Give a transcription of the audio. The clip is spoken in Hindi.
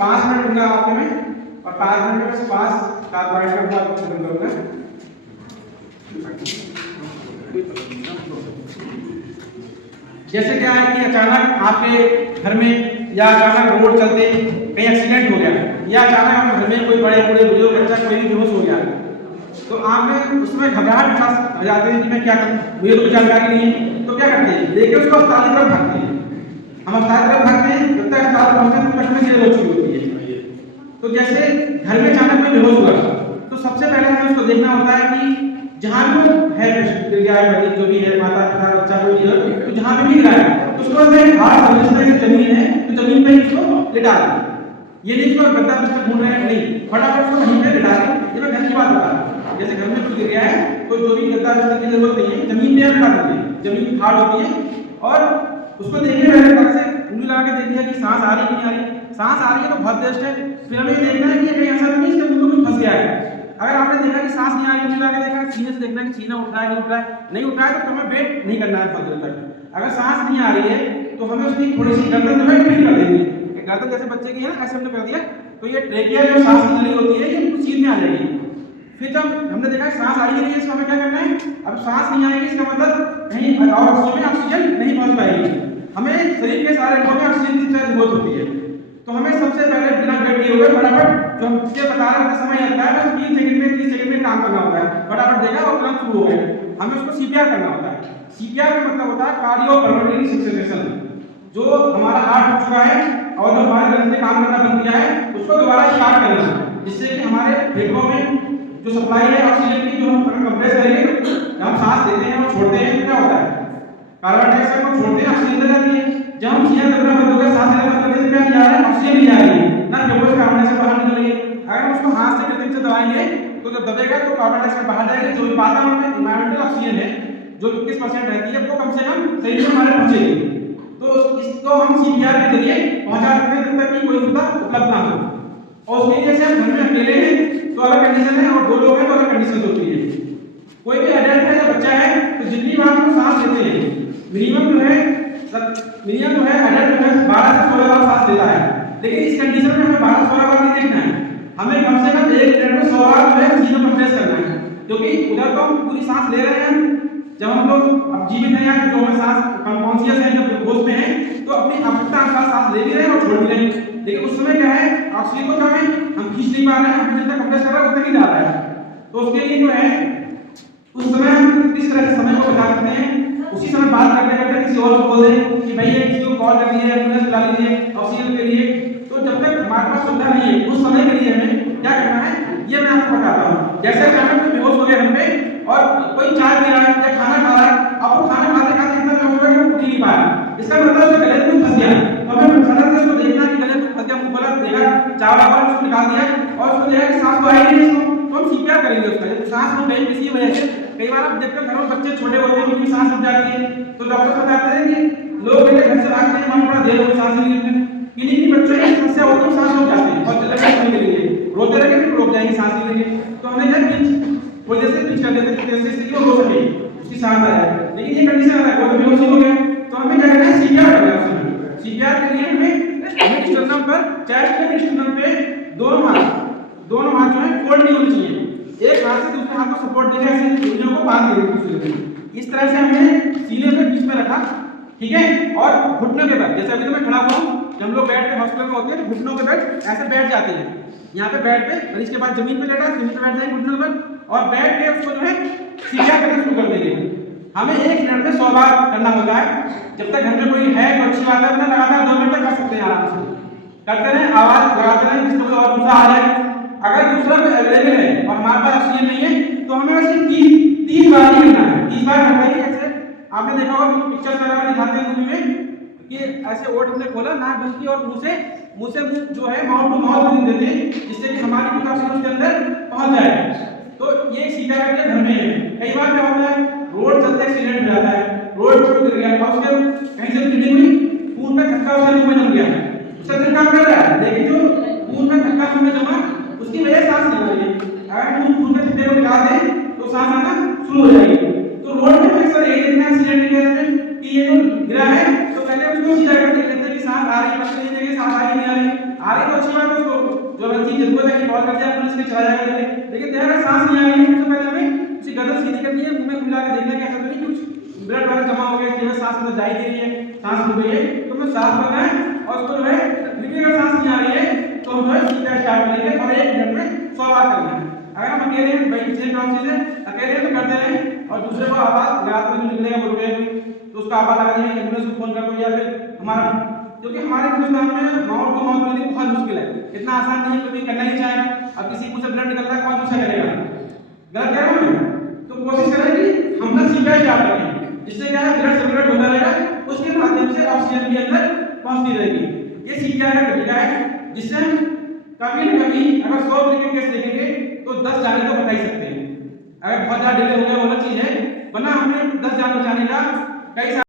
5 मिनट दूंगा आपके में, और 5 मिनट में बस 5 कार्बोहाइड्रेट को खत्म करूंगा। जैसे क्या है कि अचानक आपके घर में या अचानक रोड चलते कहीं एक्सीडेंट हो गया, या अचानक आपके घर में कोई बड़े बूढ़े बुजुर्ग बच्चा कोई भी बेहोश हो गया, तो आपने उसमें घबराहट हो जाते हैं कि मैं क्या करूं, मुझे तो जानकारी नहीं है। तो क्या करते हैं, लेके उसको अस्पताल की तरफ भागते हैं। हम अस्पताल की तरफ भागते हैं, जब तक अस्पताल पहुंचते हैं तब तक में देर हो चुकी होती है। तो जैसे घर में अचानक कोई बेहोश हुआ, तो सबसे पहले हमें उसको देखना होता है कि जहाँ भी है जो भी है, माता पिता बच्चा कोई भी है, तो जहाँ भी गिर रहा है तो उसको में हाथ समझते हैं जमीन है तो जमीन पे उसको लिटा दें। ये नहीं कि गद्दा बिस्तर ढूंढ रहे हैं, नहीं, फटाफट उसको वहीं पे लिटा दें। ये मैं घर की बात बता रहा हूँ। जैसे घर में कुछ गिर गया है तो जो भी गद्दा बिस्तर की जरूरत नहीं है, जमीन पे लिटा देते हैं, जमीन हार्ड होती है। और उसको देखिए, मैंने घर से उंगली लगा के देख लिया कि सांस आ रही है नहीं आ रही। सांस आ रही है तो बहुत बेस्ट है। फिर हमें ये देखना है कि कहीं ऐसा नहीं इसके मुंह में कुछ फंस गया है। अगर आपने देखा कि सांस नहीं आ रही, उंगली लगा के देखा, सीने से देखना कि सीना उठ रहा है नहीं उठ रहा है, नहीं उठ रहा है तो हमें वेट नहीं करना है बहुत देर तक। अगर सांस नहीं आ रही है तो हमें उसकी थोड़ी सी गर्दन जो है ढील कर देंगे। गर्दन जैसे बच्चे की है ना, ऐसे हमने कर दिया तो ये ट्रेकिया जो सांस की नली होती है ये सीध में आ जाएगी। फिर जब हमने देखा सांस आ रही है, इसको हमें क्या करना है, अब सांस नहीं आएगी इसका मतलब कहीं और ऑक्सीजन नहीं पहुंच पाएगी। हमें शरीर के सारे अंगों में ऑक्सीजन की जरूरत होती है। तो हमें सबसे पहले बिना वेट किए हुए फटाफट जो हम बता रहे हैं समय लगता है, बस 3 सेकंड में 30 सेकंड में काम करना होता है। फटाफट देखा और तुरंत शुरू हो गए। हमें उसको सीपीआर करना होता है। सीपीआर का मतलब होता है कार्डियोपल्मोनरी रिससिटेशन। जो हमारा हार्ट रुक चुका है और जो हमारे लंग्स ने काम करना बंद किया है उसको दोबारा स्टार्ट करना है, जिससे कि हमारे फेफड़ों में जो सप्लाई है ऑक्सीजन की, जो हम कंप्रेस करेंगे, जब हम सांस लेते हैं और छोड़ते हैं तो क्या होता है, कार्बन डाइऑक्साइड को छोड़ते हैं, ऑक्सीजन अंदर जाती है। जब हम सीधा करना बंद हो गया, सांस लेना बंद कर देते हैं, क्या जा रहा है, ऑक्सीजन नहीं जा रही है ना, फेफड़ों से कार्बन डाइऑक्साइड बाहर निकल रही है। अगर हम उसको हाथ से कृत्रिम से दबाएंगे तो जब दबेगा तो कार्बन डाइऑक्साइड बाहर जाएगी। जो भी वातावरण में इन्वायरमेंटल ऑक्सीजन है जो 21% रहती है वो कम से कम शरीर में हमारे पहुंचेगी। तो इसको हम सीपीआर के जरिए पहुंचा सकते हैं जब तक कि कोई सुविधा उपलब्ध ना हो। और उसके जैसे हम घर में अकेले हैं तो अलग कंडीशन है, और 2 लोग हैं तो अलग कंडीशन होती है। कोई भी एडल्ट है या बच्चा है तो जितनी बार हम सांस लेते हैं, मिनिमम जो है एडल्ट जो है 12 से 16 बार सांस लेता है। लेकिन इस कंडीशन में हमें 12 से 16 बार नहीं देखना है, हमें कम से कम 1 मिनट में 100 बार जो है सीधे कंप्रेस करना है। क्योंकि उधर तो हम पूरी सांस ले रहे हैं, जब हम लोग अब जीवित हैं या जो हमें सांस कॉन्शियस है, जब होश में हैं तो अपनी आवश्यकता अनुसार सांस ले भी रहे हैं और छोड़ भी रहे हैं। लेकिन उस समय क्या है, ऑक्सीजन को जो है हम खींच नहीं पा रहे हैं, हम जितना कंप्रेस कर रहे हैं उतना ही जा रहा है। तो उसके लिए जो है उस समय हम किस तरह से समय को बचा सकते हैं, उसी समय बात करते करते किसी और को बोल दें कि भैया किसी को कॉल कर लीजिए, एम्बुलेंस बुला लीजिए ऑक्सीजन के लिए। तो जब तक हमारे पास सुविधा नहीं है उस समय के लिए हमें क्या करना है ये मैं आपको बताता हूँ। जैसे अचानक कोई बेहोश हो गया घर पे और कोई चाय पी रहा है या खाना खा रहा है, अब वो खाना खाते खाते इतना बेहोश हो गया कि वो उठ नहीं पा रहा, इसका मतलब उसके गले में फंस गया। तो हमें फटाफट से उसको देखना कि गले में फंस गया, मुंह खोला, देखा चावल वाला उसको निकाल दिया और उसको देखा कि सांस तो आई नहीं इसको, तो हम सीपीआर करेंगे उसका। जब सांस रुक गई किसी वजह से, कई बार आप देखते हैं घरों में बच्चे छोटे होते हैं उनकी सांस रुक जाती है, तो डॉक्टर बताते हैं कि लोग घर से भागते हैं, मानो बड़ा देर हो सांस लेने में। किन्हीं बच्चों की समस्या होती है, सांस रुक जाते हैं और जल्दी के लिए रोते रहेंगे फिर रुक जाएंगे सांस लेने के। तो हमें क्या कोई जैसे पिच कर देते हैं जैसे कि वो रो सके, उसकी सांस आ जाए। लेकिन ये कंडीशन है वो तो बेहोश हो गया, तो हमें क्या करना है, सीपीआर करना है। उसमें सीपीआर के लिए हमें स्टर्नम पर, चेस्ट पे, स्टर्नम पे दोनों हाथ जो है फोल्ड नहीं होनी चाहिए। एक हाथ से दूसरे हाथ को सपोर्ट देकर ऐसे उंगलियों को बांध देंगे दूसरे में। इस तरह से हमने सीने से बीच में रखा, ठीक है। और घुटनों के बल, जैसे अभी तो मैं खड़ा हुआ हूं, जब हम लोग बेड पे हॉस्पिटल में होते हैं तो घुटनों के बल ऐसे बैठ जाते हैं, यहाँ पे बेड पे, और इसके बाद जमीन पे लेटा है, जमीन पे बैठ जाएंगे घुटनों पर और बैठ के उसको जो है सीपीआर करना शुरू कर देंगे। हमें 1 मिनट में 100 बार करना होता है। जब तक घर में कोई है तो अच्छी बात है, अपना लगातार 2 मिनट तक कर सकते हैं, आराम से करते रहें, आवाज लगाते रहें जिससे कोई और दूसरा आ जाए। अगर दूसरा कोई अवेलेबल है और हमारे पास ऑक्सीजन नहीं है तो हमें बस 30 बार ही करना है। 30 बार करना है। जैसे आपने देखा होगा पिक्चर्स वगैरह में दिखाते हैं मूवी में कि ऐसे ओठ हमने खोला, नाक बंद की और मुंह से जो है माउथ टू माउथ ब्रीथिंग देते हैं, जिससे कि हमारी भी ऑक्सीजन उसके अंदर पहुंच जाए। तो ये सीपीआर करके घर में है। कई बार क्या होता है, रोड चलते एक्सीडेंट हो जाता है, रोड पर गिर गया और उसके कहीं से ब्लीडिंग हुई, खून का थक्का उसके मुंह में जम गया, उसका दिल काम कर रहा है लेकिन जो खून का थक्का मुंह में जमा उसकी वजह सांस नहीं आ रही है। अगर खून के थक्के को निकाल दें तो सांस आना शुरू हो जाएगी। तो रोड पे अक्सर यही देखना है एक्सीडेंट के केस में कि ये जो गिरा है तो पहले उसको सीधा कर देते हैं कि सांस आ रही है, नहीं देखिए सांस आ रही नहीं आ रही, आ रही तो अच्छी बात है, उसको जो बच्ची जरूरत है कि कॉल कर दिया पुलिस के चला जाएगा लेके। लेकिन तेरा सांस नहीं आ रही है तो पहले हमें उसी गर्दन सीधी करनी है, मुंह में खुला के देखना है कि ऐसा तो नहीं कुछ ब्लड वगैरह जमा हो गया, कि सांस अंदर जा ही नहीं रही है, सांस रुक गई है, तो हमें सांस करना है और उसको जो है लेकिन अगर सांस नहीं आ रही है तो हम जो है सीधा स्टार्ट करेंगे और 1 मिनट में 100 बार करना है। अगर हम अकेले हैं भाई सेम प्रोसेस है, अकेले हैं तो करते रहें और दूसरे को आवाज लगाते हुए निकलेगा बोल रहे कोई तो उसका आवाज लगा देंगे, एम्बुलेंस को फोन कर दो या फिर हमारा, क्योंकि हमारे हिंदुस्तान में माउथ टू माउथ ब्रीथिंग बहुत मुश्किल है, इतना आसान नहीं है, कोई करना ही चाहेगा। अब किसी मुंह से ब्लड निकलता है कौन दूसरा करेगा, गलत कह रहा हूं मैं? तो कोशिश करें कि हम ना सीधा स्टार्ट करें, जिससे क्या है ब्लड सर्कुलेट होता रहेगा, उसके माध्यम से ऑक्सीजन भी अंदर पहुंचती रहेगी। ये सीधा का तरीका है जिससे हम कभी न कभी अगर 100 ब्रीथिंग केस देखेंगे तो 10 जाने तो बता ही सकते हैं। अगर बहुत ज्यादा डिले हो गया वो अलग चीज है, वरना हमने 10 जान बचाने का कई